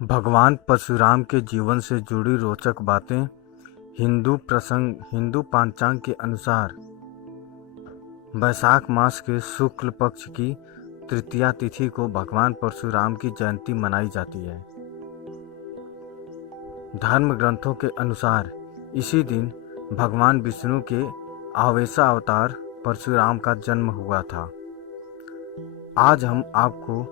भगवान परशुराम के जीवन से जुड़ी रोचक बातें। हिंदू पंचांग के अनुसार वैशाख मास के शुक्ल पक्ष की तृतीया तिथि को भगवान परशुराम की जयंती मनाई जाती है। धर्म ग्रंथों के अनुसार इसी दिन भगवान विष्णु के आवेशा अवतार परशुराम का जन्म हुआ था। आज हम आपको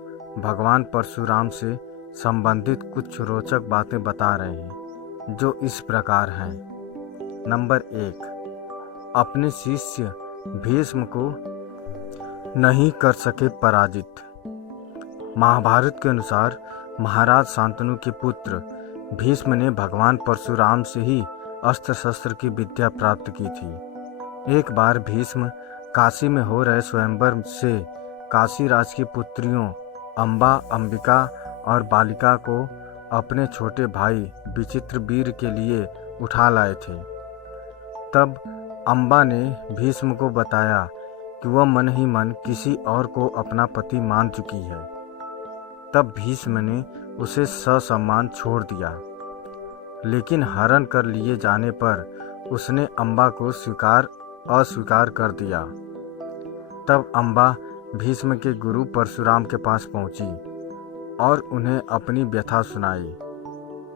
भगवान परशुराम से संबंधित कुछ रोचक बातें बता रहे हैं, जो इस प्रकार हैं। नंबर 1, अपने शिष्य भीष्म को नहीं कर सके पराजित। महाभारत के अनुसार महाराज शांतनु के पुत्र भीष्म ने भगवान परशुराम से ही अस्त्र शस्त्र की विद्या प्राप्त की थी। एक बार भीष्म काशी में हो रहे स्वयंवर से काशीराज की पुत्रियों अंबा, अंबिका और बालिका को अपने छोटे भाई विचित्रवीर के लिए उठा लाए थे। तब अंबा ने भीष्म को बताया कि वह मन ही मन किसी और को अपना पति मान चुकी है। तब भीष्म ने उसे ससम्मान छोड़ दिया, लेकिन हरण कर लिए जाने पर उसने अंबा को अस्वीकार कर दिया। तब अंबा भीष्म के गुरु परशुराम के पास पहुंची और उन्हें अपनी व्यथा सुनाई।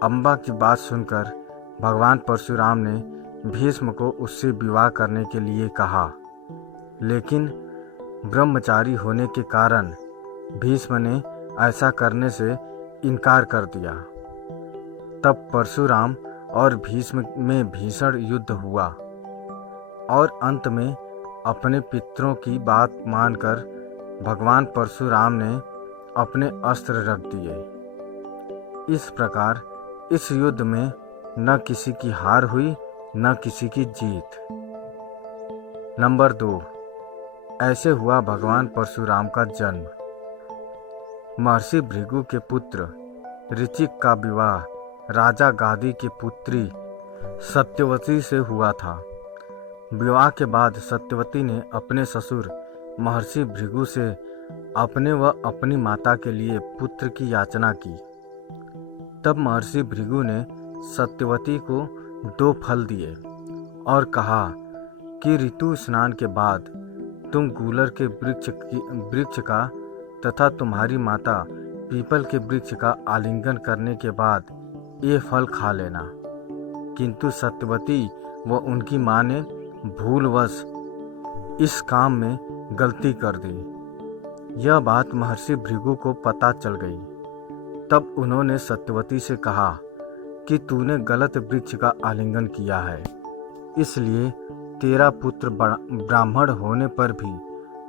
अंबा की बात सुनकर भगवान परशुराम ने भीष्म को उससे विवाह करने के लिए कहा, लेकिन ब्रह्मचारी होने के कारण भीष्म ने ऐसा करने से इनकार कर दिया। तब परशुराम और भीष्म में भीषण युद्ध हुआ और अंत में अपने पितरों की बात मानकर भगवान परशुराम ने अपने अस्त्र रख दिए। इस प्रकार इस युद्ध में न किसी की हार हुई न किसी की जीत। नंबर 2, ऐसे हुआ भगवान परशुराम का जन्म। महर्षि भृगु के पुत्र ऋचिक का विवाह राजा गादी की पुत्री सत्यवती से हुआ था। विवाह के बाद सत्यवती ने अपने ससुर महर्षि भृगु से अपने व अपनी माता के लिए पुत्र की याचना की। तब महर्षि भृगु ने सत्यवती को 2 फल दिए और कहा कि ऋतु स्नान के बाद तुम गूलर के वृक्ष का तथा तुम्हारी माता पीपल के वृक्ष का आलिंगन करने के बाद ये फल खा लेना। किंतु सत्यवती व उनकी माँ ने भूलवश इस काम में गलती कर दी। यह बात महर्षि भृगु को पता चल गई। तब उन्होंने सत्यवती से कहा कि तूने गलत वृक्ष का आलिंगन किया है, इसलिए तेरा पुत्र ब्राह्मण होने पर भी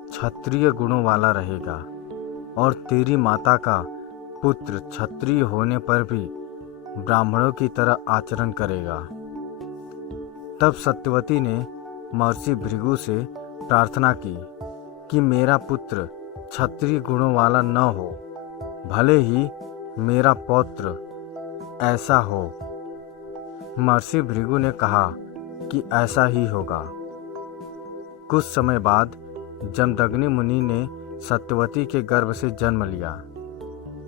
क्षत्रिय गुणों वाला रहेगा और तेरी माता का पुत्र क्षत्रिय होने पर भी ब्राह्मणों की तरह आचरण करेगा। तब सत्यवती ने महर्षि भृगु से प्रार्थना की कि मेरा पुत्र क्षत्रिय गुणों वाला न हो, भले ही मेरा पौत्र ऐसा हो। महर्षि भृगु ने कहा कि ऐसा ही होगा। कुछ समय बाद जमदग्नि मुनि ने सत्यवती के गर्भ से जन्म लिया।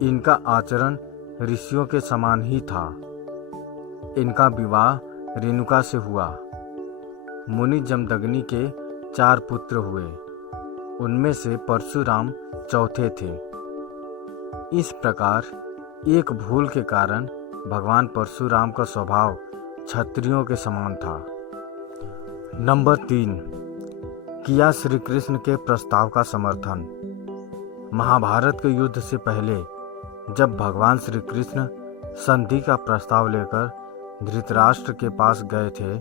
इनका आचरण ऋषियों के समान ही था। इनका विवाह रेणुका से हुआ। मुनि जमदग्नि के 4 पुत्र हुए, उनमें से परशुराम चौथे थे। इस प्रकार एक भूल के कारण भगवान परशुराम का स्वभाव क्षत्रियों के समान था। नंबर 3, किया श्री कृष्ण के प्रस्ताव का समर्थन। महाभारत के युद्ध से पहले जब भगवान श्री कृष्ण संधि का प्रस्ताव लेकर धृतराष्ट्र के पास गए थे,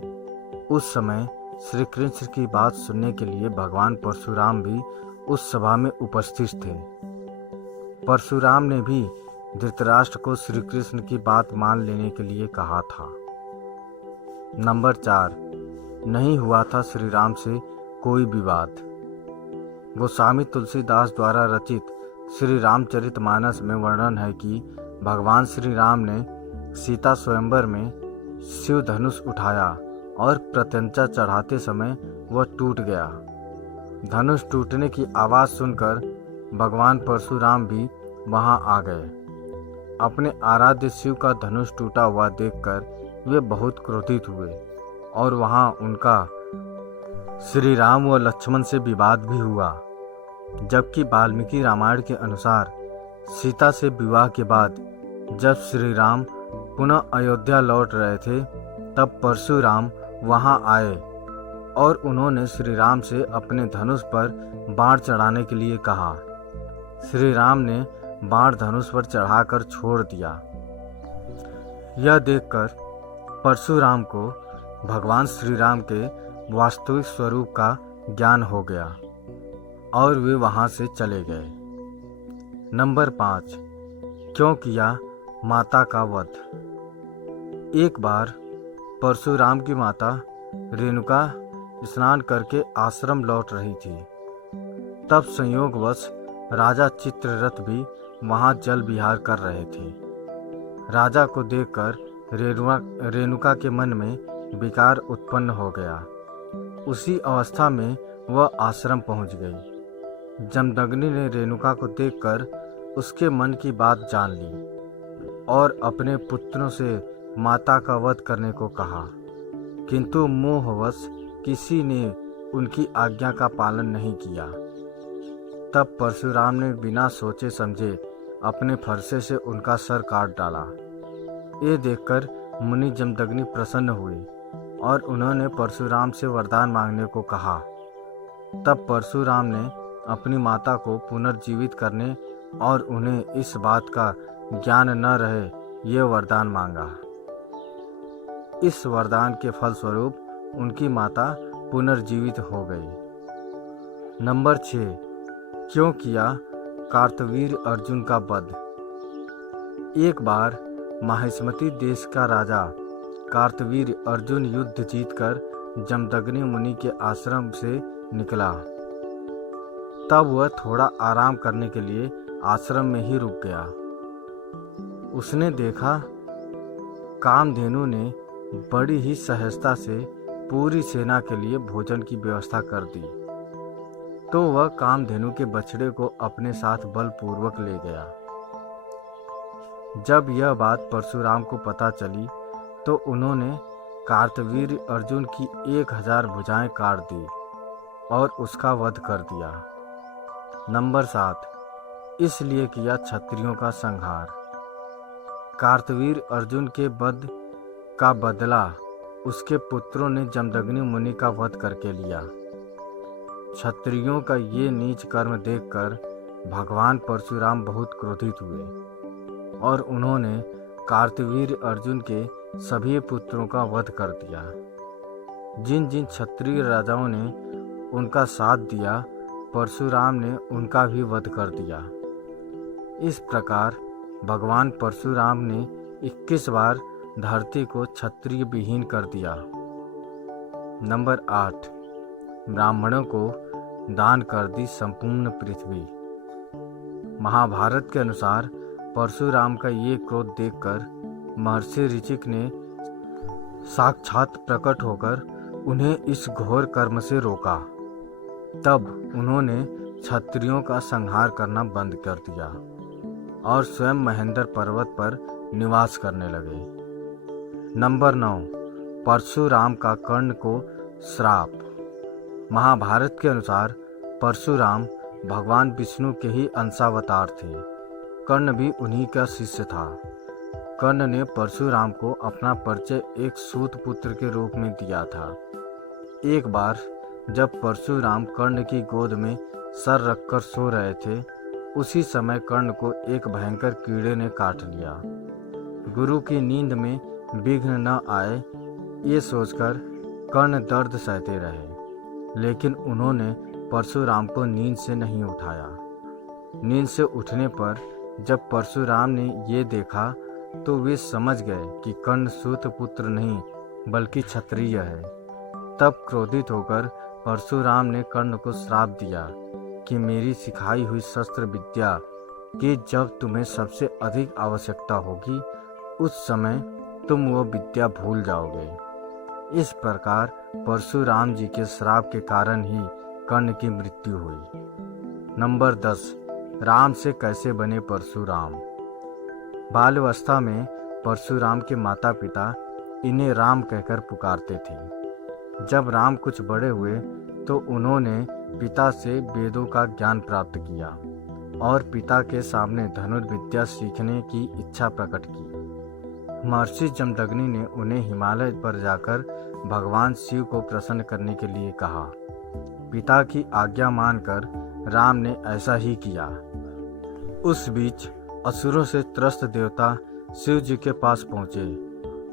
उस समय श्री कृष्ण की बात सुनने के लिए भगवान परशुराम भी उस सभा में उपस्थित थे। परशुराम ने भी धृतराष्ट्र को श्री कृष्ण की बात मान लेने के लिए कहा था। नंबर 4, नहीं हुआ था श्री राम से कोई विवाद। गोस्वामी तुलसीदास द्वारा रचित श्री रामचरितमानस में वर्णन है कि भगवान श्री राम ने सीता स्वयंवर में शिव धनुष उठाया और प्रत्यंचा चढ़ाते समय वह टूट गया। धनुष टूटने की आवाज़ सुनकर भगवान परशुराम भी वहां आ गए। अपने आराध्य शिव का धनुष टूटा हुआ देखकर वे बहुत क्रोधित हुए और वहां उनका श्री राम व लक्ष्मण से विवाद भी हुआ। जबकि वाल्मीकि रामायण के अनुसार सीता से विवाह के बाद जब श्री राम पुनः अयोध्या लौट रहे थे तब परशुराम वहां आए और उन्होंने श्री राम से अपने धनुष पर बाण चढ़ाने के लिए कहा। श्री राम ने बाण धनुष पर चढ़ाकर छोड़ दिया। यह देखकर परशुराम को भगवान श्री राम के वास्तविक स्वरूप का ज्ञान हो गया और वे वहां से चले गए। नंबर 5, क्यों किया माता का वध। एक बार परशुराम की माता रेणुका स्नान करके आश्रम लौट रही थी। तब संयोगवश राजा चित्ररथ भी वहां जल विहार कर रहे थे। राजा को देखकर रेणुका के मन में विकार उत्पन्न हो गया। उसी अवस्था में वह आश्रम पहुंच गई। जमदग्नि ने रेणुका को देखकर उसके मन की बात जान ली और अपने पुत्रों से माता का वध करने को कहा, किंतु मोहवश किसी ने उनकी आज्ञा का पालन नहीं किया। तब परशुराम ने बिना सोचे समझे अपने फरसे से उनका सर काट डाला। ये देखकर मुनि जमदग्नि प्रसन्न हुए और उन्होंने परशुराम से वरदान मांगने को कहा। तब परशुराम ने अपनी माता को पुनर्जीवित करने और उन्हें इस बात का ज्ञान न रहे ये वरदान मांगा। इस वरदान के फलस्वरूप उनकी माता पुनर्जीवित हो गई। नंबर 6, क्यों किया कार्तवीर्य अर्जुन का वध। एक बार माहिष्मति देश का राजा कार्तवीर्य अर्जुन युद्ध जीतकर जमदग्नि मुनि के आश्रम से निकला। तब वह थोड़ा आराम करने के लिए आश्रम में ही रुक गया। उसने देखा कामधेनु ने बड़ी ही सहजता से पूरी सेना के लिए भोजन की व्यवस्था कर दी। तो वह कामधेनु के बछड़े को अपने साथ बलपूर्वक ले गया। जब यह बात परशुराम को पता चली तो उन्होंने कार्तवीर्य अर्जुन की 1000 भुजाएं काट दी और उसका वध कर दिया। नंबर 7, इसलिए किया क्षत्रियों का संहार। कार्तवीर्य अर्जुन के वध का बदला उसके पुत्रों ने जमदग्नि मुनि का वध करके लिया। क्षत्रियों का ये नीच कर्म देखकर भगवान परशुराम बहुत क्रोधित हुए और उन्होंने कार्तवीर्य अर्जुन के सभी पुत्रों का वध कर दिया। जिन जिन क्षत्रिय राजाओं ने उनका साथ दिया परशुराम ने उनका भी वध कर दिया। इस प्रकार भगवान परशुराम ने 21 बार धरती को क्षत्रिय विहीन कर दिया। नंबर 8, ब्राह्मणों को दान कर दी संपूर्ण पृथ्वी। महाभारत के अनुसार परशुराम का ये क्रोध देखकर महर्षि ऋचिक ने साक्षात प्रकट होकर उन्हें इस घोर कर्म से रोका। तब उन्होंने क्षत्रियों का संहार करना बंद कर दिया और स्वयं महेंद्र पर्वत पर निवास करने लगे। नंबर 9, परशुराम का कर्ण को श्राप। महाभारत के अनुसार परशुराम भगवान विष्णु के ही अंशावतार थे। कर्ण भी उन्हीं का शिष्य था। कर्ण ने परशुराम को अपना परिचय एक सूत पुत्र के रूप में दिया था। एक बार जब परशुराम कर्ण की गोद में सर रखकर सो रहे थे, उसी समय कर्ण को एक भयंकर कीड़े ने काट लिया। गुरु की नींद में विघ्न न आए ये सोचकर कर्ण दर्द सहते रहे, लेकिन उन्होंने परशुराम को नींद से नहीं उठाया। नींद से उठने पर जब परशुराम ने ये देखा तो वे समझ गए कि कर्ण सूत पुत्र नहीं बल्कि क्षत्रिय है। तब क्रोधित होकर परशुराम ने कर्ण को श्राप दिया कि मेरी सिखाई हुई शस्त्र विद्या की जब तुम्हें सबसे अधिक आवश्यकता होगी उस समय तुम वो विद्या भूल जाओगे। इस प्रकार परशुराम जी के श्राप के कारण ही कर्ण की मृत्यु हुई। नंबर 10, राम से कैसे बने परशुराम। बाल्यावस्था में परशुराम के माता पिता इन्हें राम कहकर पुकारते थे। जब राम कुछ बड़े हुए तो उन्होंने पिता से वेदों का ज्ञान प्राप्त किया और पिता के सामने धनुर्विद्या सीखने की इच्छा प्रकट की। महर्षि जमदग्नि ने उन्हें हिमालय पर जाकर भगवान शिव को प्रसन्न करने के लिए कहा। पिता की आज्ञा मानकर राम ने ऐसा ही किया। उस बीच असुरों से त्रस्त देवता शिव जी के पास पहुँचे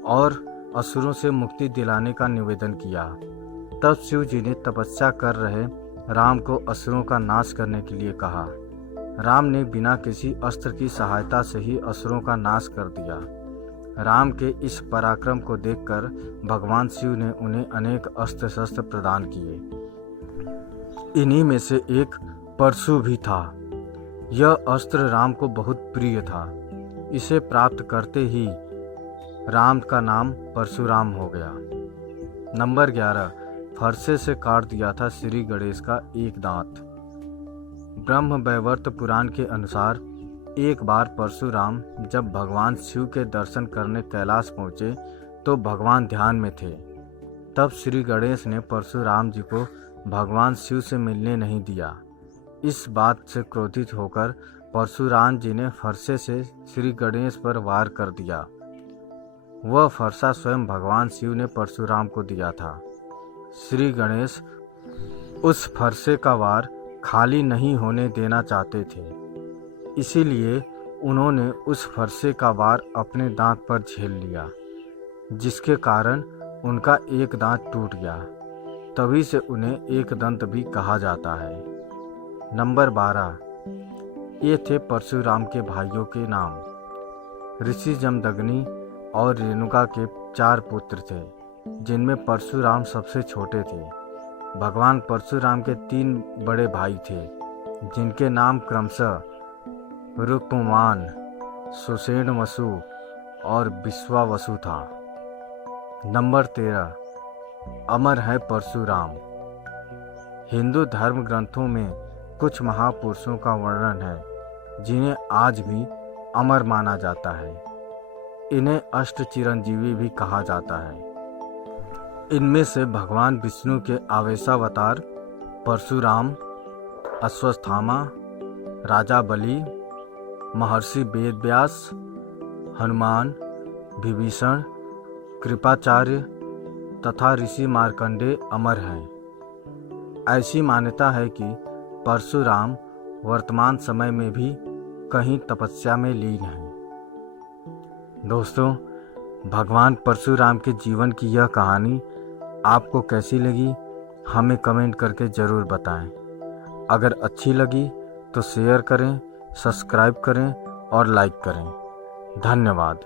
और असुरों से मुक्ति दिलाने का निवेदन किया। तब शिव जी ने तपस्या कर रहे राम को असुरों का नाश करने के लिए कहा। राम ने बिना किसी अस्त्र की सहायता से ही असुरों का नाश कर दिया। राम के इस पराक्रम को देखकर भगवान शिव ने उन्हें अनेक अस्त्र शस्त्र प्रदान किए। इन्हीं में से एक परशु भी था। यह अस्त्र राम को बहुत प्रिय था। इसे प्राप्त करते ही राम का नाम परशुराम हो गया। नंबर 11, फरसे से काट दिया था श्री गणेश का एक दांत। ब्रह्म वैवर्त पुराण के अनुसार एक बार परशुराम जब भगवान शिव के दर्शन करने कैलाश पहुँचे तो भगवान ध्यान में थे। तब श्री गणेश ने परशुराम जी को भगवान शिव से मिलने नहीं दिया। इस बात से क्रोधित होकर परशुराम जी ने फरसे से श्री गणेश पर वार कर दिया। वह फरसा स्वयं भगवान शिव ने परशुराम को दिया था। श्री गणेश उस फरसे का वार खाली नहीं होने देना चाहते थे, इसीलिए उन्होंने उस फरसे का वार अपने दांत पर झेल लिया, जिसके कारण उनका एक दांत टूट गया। तभी से उन्हें एक दंत भी कहा जाता है। नंबर 12, ये थे परशुराम के भाइयों के नाम। ऋषि जमदग्नि और रेणुका के 4 पुत्र थे, जिनमें परशुराम सबसे छोटे थे। भगवान परशुराम के 3 बड़े भाई थे, जिनके नाम क्रमशः रुक्मवान, सुषेण वसु और विश्वावसु था। नंबर 13, अमर है परशुराम। हिंदू धर्म ग्रंथों में कुछ महापुरुषों का वर्णन है, जिन्हें आज भी अमर माना जाता है। इन्हें अष्ट चिरंजीवी भी कहा जाता है। इनमें से भगवान विष्णु के आवेशावतार परशुराम, अश्वत्थामा, राजा बलि, महर्षि वेदव्यास, हनुमान, विभीषण, कृपाचार्य तथा ऋषि मार्कंडेय अमर हैं। ऐसी मान्यता है कि परशुराम वर्तमान समय में भी कहीं तपस्या में लीन हैं। दोस्तों, भगवान परशुराम के जीवन की यह कहानी आपको कैसी लगी, हमें कमेंट करके ज़रूर बताएं। अगर अच्छी लगी तो शेयर करें, सब्सक्राइब करें और लाइक करें। धन्यवाद।